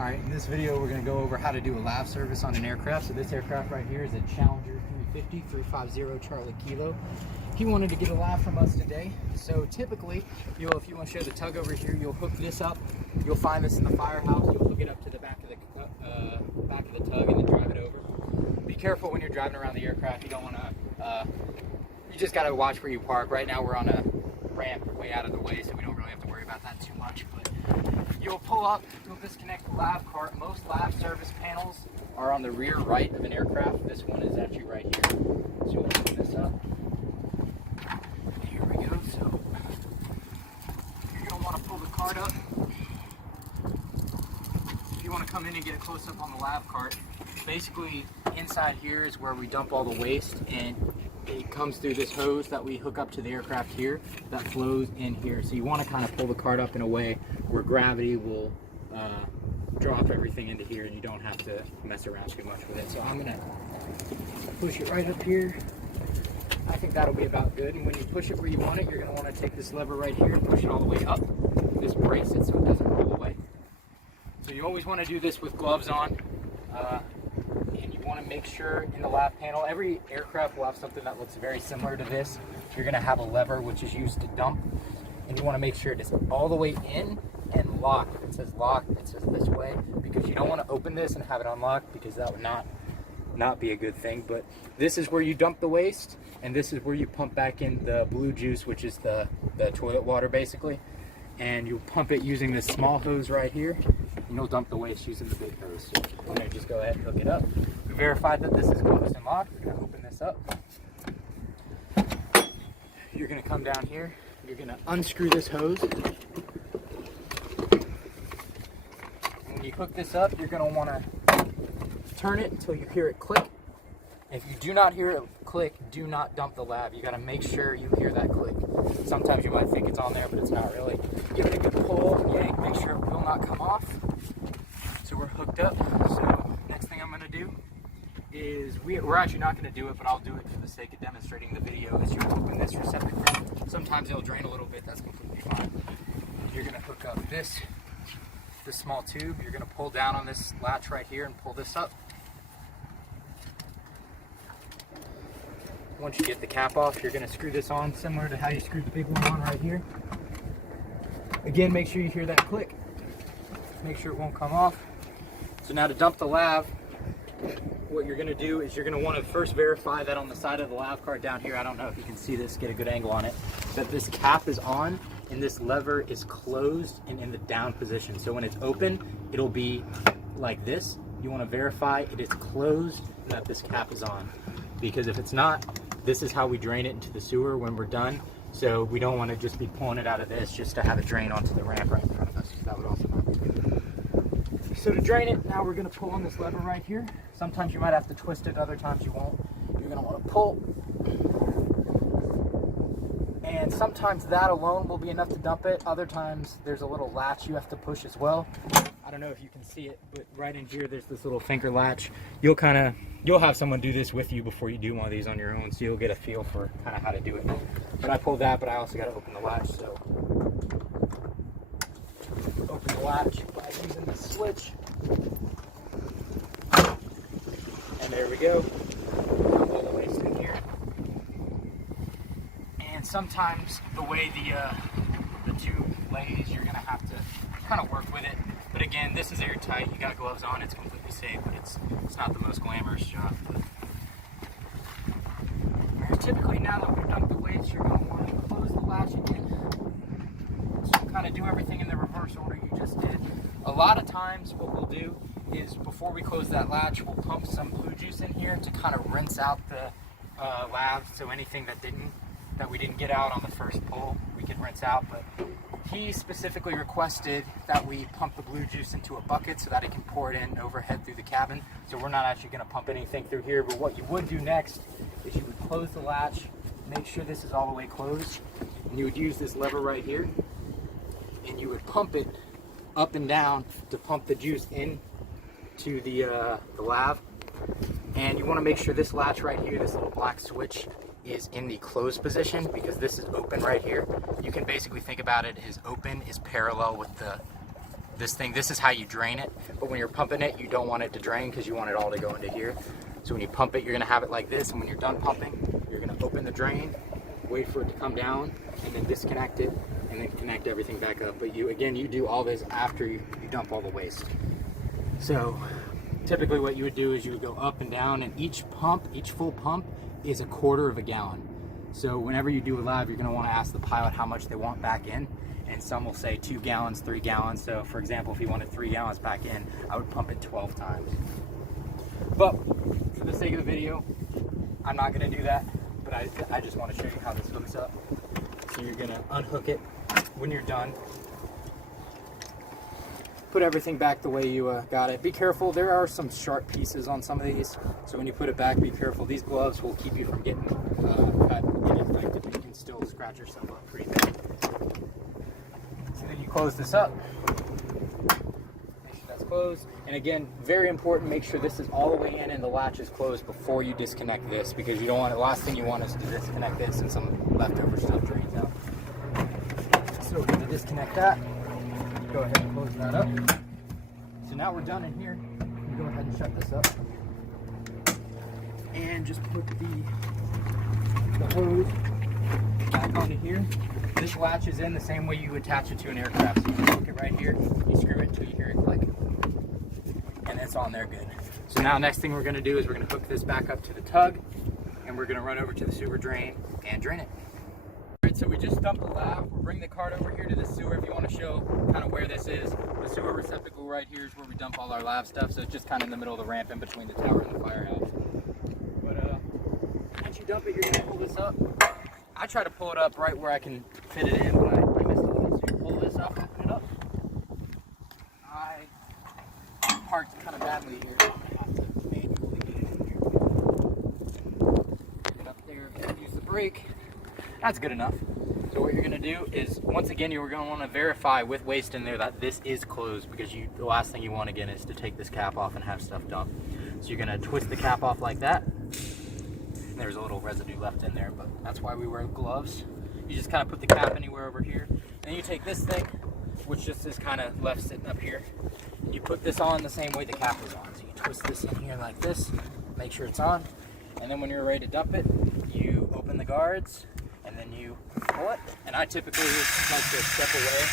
Alright, in this video we're going to go over how to do a lav service on an aircraft. So this aircraft right here is a Challenger 350 Charlie Kilo. He wanted to get a lav from us today. So typically, if you want to show the tug over here, you'll hook this up. You'll find this in the firehouse. You'll hook it up to the back of the tug and then drive it over. Be careful when you're driving around the aircraft. You don't want to, you just got to watch where you park. Right now we're on a ramp way out of the way, so we don't really have to worry about that too much. But you'll pull up, you'll disconnect the lav cart. Most lav service panels are on the rear right of an aircraft. This one is actually right here. So you'll open this up. Here we go. So you're going to want to pull the cart up. If you want to come in and get a close up on the lav cart, basically inside here is where we dump all the waste, and it comes through this hose that we hook up to the aircraft here that flows in here. So you want to kind of pull the cart up in a way where gravity will drop everything into here and you don't have to mess around too much with it. So I'm going to push it right up here. I think that'll be about good. And when you push it where you want it, you're going to want to take this lever right here and push it all the way up. Just brace it so it doesn't roll away. So you always want to do this with gloves on. And you want to make sure in the lav panel, every aircraft will have something that looks very similar to this. You're going to have a lever which is used to dump, and you want to make sure it is all the way in and locked. If it says locked, it says this way, because you don't want to open this and have it unlocked, because that would not be a good thing. But this is where you dump the waste, and this is where you pump back in the blue juice, which is the toilet water basically. And you'll pump it using this small hose right here, and you'll dump the waste using the big hose. So I'm going to just go ahead and hook it up. We verified that this is closed and locked. We're going to open this up. You're going to come down here. You're going to unscrew this hose. And when you hook this up, you're going to want to turn it until you hear it click. If you do not hear it click, do not dump the lav. You got to make sure you hear that click. Sometimes you might think it's on there, but it's not really. Give it a good pull, yank, make sure it will not come off. So we're hooked up. So next thing I'm going to do is, we're actually not going to do it, but I'll do it for the sake of demonstrating the video, is you open this receptacle. Sometimes it'll drain a little bit, that's completely fine. You're going to hook up this small tube. You're going to pull down on this latch right here and pull this up. Once you get the cap off, you're going to screw this on similar to how you screwed the big one on right here. Again, make sure you hear that click. Make sure it won't come off. So now to dump the lav, what you're going to do is you're going to want to first verify that on the side of the lav cart down here, I don't know if you can see this, get a good angle on it, that this cap is on and this lever is closed and in the down position. So when it's open, it'll be like this. You want to verify it is closed and that this cap is on. Because if it's not, this is how we drain it into the sewer when we're done. So we don't want to just be pulling it out of this just to have it drain onto the ramp right in front of us, because that would also not be good. So to drain it, now we're going to pull on this lever right here. Sometimes you might have to twist it, other times you won't. You're going to want to pull. And sometimes that alone will be enough to dump it. Other times there's a little latch you have to push as well. I don't know if you can see it, but right in here there's this little finger latch. You'll have someone do this with you before you do one of these on your own, so you'll get a feel for kind of how to do it. But I pulled that, but I also got to open the latch. So open the latch by using the switch. And there we go. Dump all the waste in here. And sometimes the way the tube lays, you're going to have to kind of work with it. But again, this is airtight. You got gloves on. It's completely safe, but it's not the most glamorous job. But typically, now that we've dumped the waste, you're going to want to close the latch again. So kind of do everything in the reverse order you just did. A lot of times, what we'll do is before we close that latch, we'll pump some blue juice in here to kind of rinse out the lav. So anything that we didn't get out on the first pull, we can rinse out. But he specifically requested that we pump the blue juice into a bucket so that it can pour it in overhead through the cabin. So we're not actually going to pump anything through here, but what you would do next is you would close the latch, make sure this is all the way closed, and you would use this lever right here, and you would pump it up and down to pump the juice in to the lav. And you want to make sure this latch right here, this little black switch, is in the closed position, because this is open right here. You can basically think about it as open is parallel with this thing. This is how you drain it, but when you're pumping it, you don't want it to drain because you want it all to go into here. So when you pump it, you're gonna have it like this, and when you're done pumping, you're gonna open the drain, wait for it to come down, and then disconnect it, and then connect everything back up. But you do all this after you dump all the waste. So typically what you would do is you would go up and down, and each full pump is 1/4 gallon. So whenever you do a lav, you're gonna wanna ask the pilot how much they want back in. And some will say 2 gallons, 3 gallons. So for example, if you wanted 3 gallons back in, I would pump it 12 times. But for the sake of the video, I'm not gonna do that, but I just wanna show you how this hooks up. So you're gonna unhook it when you're done. Put everything back the way you got it. Be careful, there are some sharp pieces on some of these. So when you put it back, be careful. These gloves will keep you from getting cut and infected. You can still scratch yourself up pretty bad. So then you close this up. Make sure that's closed. And again, very important, make sure this is all the way in and the latch is closed before you disconnect this, because you don't want, the last thing you want is to disconnect this and some leftover stuff drains out. So we're going to disconnect that. Go ahead and close that up. So now we're done in here. You go ahead and shut this up. And just put the hose back onto here. This latch is in the same way you attach it to an aircraft. So you just hook it right here, you screw it until you hear it click. And it's on there good. So now next thing we're gonna do is we're gonna hook this back up to the tug, and we're gonna run over to the sewer drain and drain it. All right, so we just dumped the lav. We'll bring the cart over here to the sewer if you want to show kind of where this is. The sewer receptacle right here is where we dump all our lav stuff, so it's just kind of in the middle of the ramp in between the tower and the firehouse. But once you dump it, you're gonna pull this up. I try to pull it up right where I can fit it in, but I missed a little. So you pull this up, open it up. I parked kind of badly here. I'm gonna have to manually get it in here. Get up there, use the brake. That's good enough. So what you're gonna do is, once again, you're gonna wanna verify with waste in there that this is closed, because the last thing you want again is to take this cap off and have stuff dumped. So you're gonna twist the cap off like that. There's a little residue left in there, but that's why we wear gloves. You just kind of put the cap anywhere over here. Then you take this thing, which just is kind of left sitting up here. You put this on the same way the cap is on. So you twist this in here like this, make sure it's on. And then when you're ready to dump it, you open the guards and then you pull it. And I typically like to step away,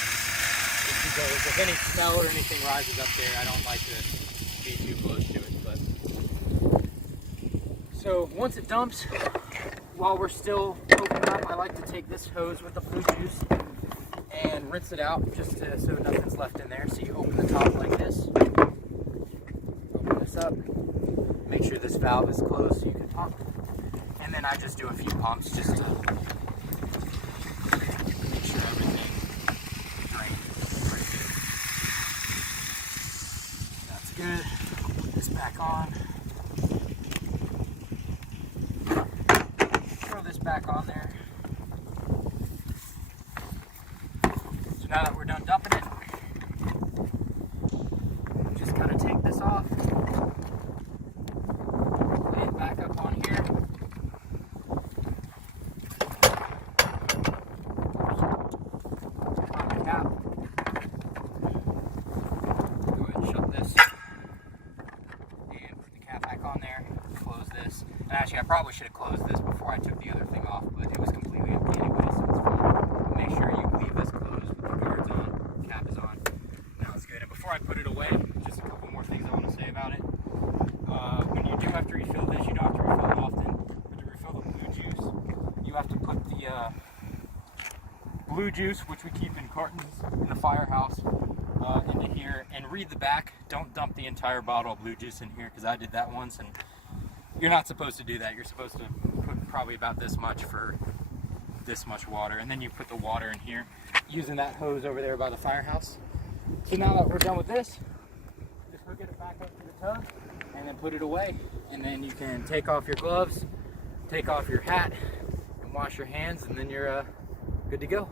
just because if any smell or anything rises up there, I don't like to be too close to it. So once it dumps, while we're still opening up, I like to take this hose with the blue juice and rinse it out just so nothing's left in there. So you open the top like this, open this up, make sure this valve is closed so you can pump. And then I just do a few pumps just to make sure everything drains pretty good. That's good. Put this back on. Back on there. So now that we're done dumping it, just kind of take this off, lay it back up on here. Pop the cap. Go ahead and shut this and put the cap back on there. Close this. And actually, I probably should have closed this before I took the other thing off, but it was completely empty anyway, so it's fine. Make sure you leave this closed with the guards on, cap is on. Now it's good. And before I put it away, just a couple more things I want to say about it. When you do have to refill this, you don't have to refill it often, but to refill the blue juice, you have to put the blue juice, which we keep in cartons in the firehouse, into here, and read the back. Don't dump the entire bottle of blue juice in here, because I did that once, and you're not supposed to do that. You're supposed to put probably about this much for this much water, and then you put the water in here using that hose over there by the firehouse. So now that we're done with this, just hook it back up to the tub and then put it away, and then you can take off your gloves, take off your hat, and wash your hands, and then you're good to go.